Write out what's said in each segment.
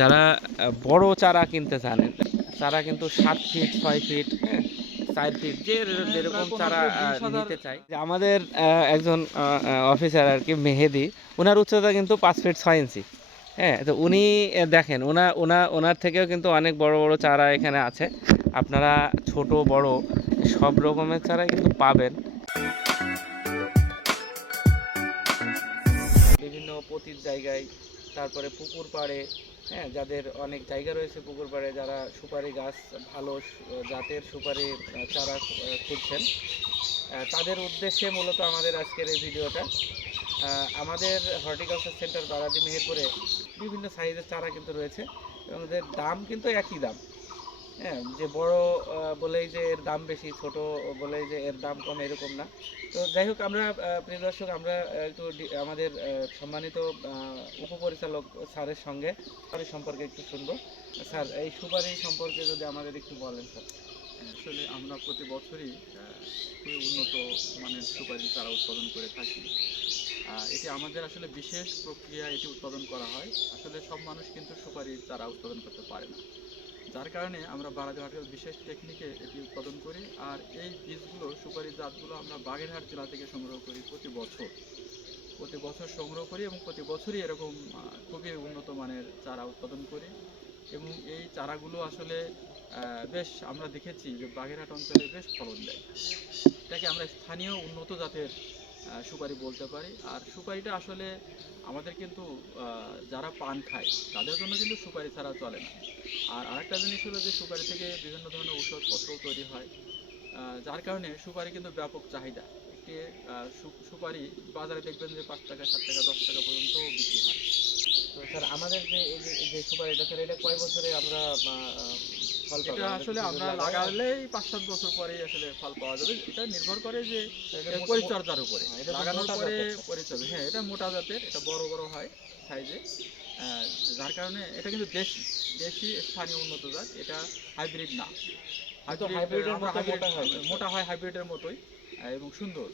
যারা বড় চারা কিনতে জানেন তারা কিন্তু সাত ফিট ছয় ফিট হ্যাঁ চার ফিট যে যেরকম চারা নিতে চাই যে আমাদের একজন অফিসার আর কি মেহেদি ওনার উচ্চতা কিন্তু পাঁচ ফিট ছয় ইঞ্চি হ্যাঁ তো উনি দেখেন ওনা ওনা ওনার থেকেও কিন্তু অনেক বড় বড় চারা এখানে আছে। আপনারা ছোট বড় সব রকমের চারা কিন্তু পাবেন। বিভিন্ন পতির জায়গায় তারপরে পুকুর পাড়ে হ্যাঁ যাদের অনেক জায়গা রয়েছে পুকুর পাড়ে, যারা সুপারি গাছ, ভালো জাতের সুপারি চারা খুঁজছেন তাদের উদ্দেশ্যে মূলত আমাদের আজকের এই ভিডিওটা। আমাদের হর্টিকালচার সেন্টার বারাদি মেহেরপুরে বিভিন্ন সাইজের চারা কিন্তু রয়েছে এবং এদের দাম কিন্তু একই দাম। হ্যাঁ যে বড় বলেই যে এর দাম বেশি, ছোট বলেই যে এর দাম কম, এরকম না। তো যাই হোক, আমরা প্রিয় দর্শক, আমরা একটু আমাদের সম্মানিত উপপরিচালক স্যারের সঙ্গে সুপারি সম্পর্কে একটু শুনব। স্যার, এই সুপারি সম্পর্কে যদি আমাদের একটু বলেন, স্যার। আসলে আমরা প্রতি বছরই খুবই উন্নত মানের সুপারি চারা উৎপাদন করে থাকি। এটি আমাদের আসলে বিশেষ প্রক্রিয়া এটি উৎপাদন করা হয়। আসলে সব মানুষ কিন্তু সুপারির চারা উৎপাদন করতে পারে না। যার কারণে আমরা বারাদিহাটের বিশেষ টেকনিকে এটি উৎপাদন করি আর এই বীজগুলো সুপারির জাতগুলো আমরা বাগেরহাট জেলা থেকে সংগ্রহ করি প্রতি বছর। প্রতি বছর সংগ্রহ করি এবং প্রতি বছরই এরকম খুবই উন্নত মানের চারা উৎপাদন করি। এবং এই চারাগুলো আসলে বেশ আমরা দেখেছি যে বাগেরহাট অঞ্চলে বেশ ফলন দেয়। এটাকে আমরা স্থানীয় উন্নত জাতের সুপারি বলতে পারি। আর সুপারিটা আসলে আমাদের কিন্তু যারা পান খায়, তাদের জন্য কিন্তু সুপারি ছাড়া চলে না। আর আরেকটা জিনিস হলো যে, সুপারি থেকে বিভিন্ন ধরনের ঔষধপত্রও তৈরি হয়। যার কারণে সুপারি কিন্তু ব্যাপক চাহিদা। একটি সুপারি বাজারে দেখবেন যে পাঁচ টাকা, সাত টাকা, দশ টাকা পর্যন্ত বিক্রি হয়। তো স্যার, আমাদের যে, এই যে- সুপারিটা স্যার, এটা কয় বছরে আমরা ফল পাবো এটা আসলে আমরা লাগালেই পাঁচ সাত বছর পরেই আসলে ফল পাওয়া যাবে। এটা নির্ভর করে যে পরিচর্যার উপরে। হ্যাঁ, লাগানোর পরে জাতের। পরিচর্যা। হ্যাঁ এটা মোটা জাতের এটা বড় বড় হয় সাইজে। যার কারণে এটা কিন্তু দেশি দেশি স্থানীয় উন্নত জাত এটা হাইব্রিড না। কিন্তু Hybrid, hybrid এর আমরা মতো hybrid- মোটা হয়। না। মোটা হয় হাইব্রিডের মতোই এবং সুন্দর।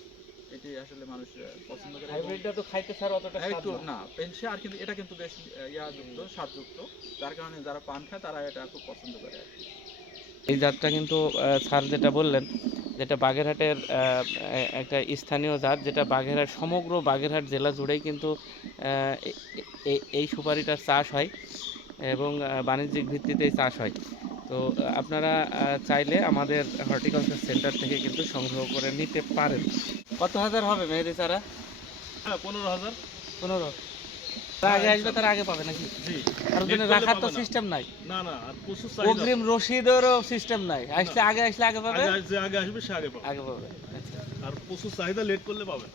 এটি আসলে মানুষ পছন্দ করে হাইব্রিডটা তো খাইতে স্যার অতটা তো না। না পেনসে আর কিন্তু এটা কিন্তু বেশ ইয়াযুক্ত স্বাদযুক্ত যার কারণে যারা পান খায় তারা এটা খুব পছন্দ করে আর কি। এই জাতটা কিন্তু স্যার যেটা বললেন যেটা বাগেরহাটের একটা স্থানীয় জাত যেটা বাগেরহাট সমগ্র বাগেরহাট জেলা জুড়েই কিন্তু এই সুপারিটার চাষ হয় এবং বাণিজ্যিক ভিত্তিতেই চাষ হয় তো আপনারা চাইলে আমাদের হর্টিকালচার সেন্টার থেকে কিন্তু সংগ্রহ করে নিতে পারেন। কত হাজার হবে মেহেদি চারা? হ্যাঁ পনেরো হাজার। পনেরো। তার আগে আসবে তার আগে পাবে নাকি? জি। আর ওখানে রাখার তো সিস্টেম নাই। না না আর অগ্রিম রসিদেরও সিস্টেম নাই। আসলে আগে আসলে আগে পাবে? আগে আসবে সে আগে পাবে। আগে পাবে আচ্ছা। আর প্রচুর চাহিদা লেট করলে পাবে।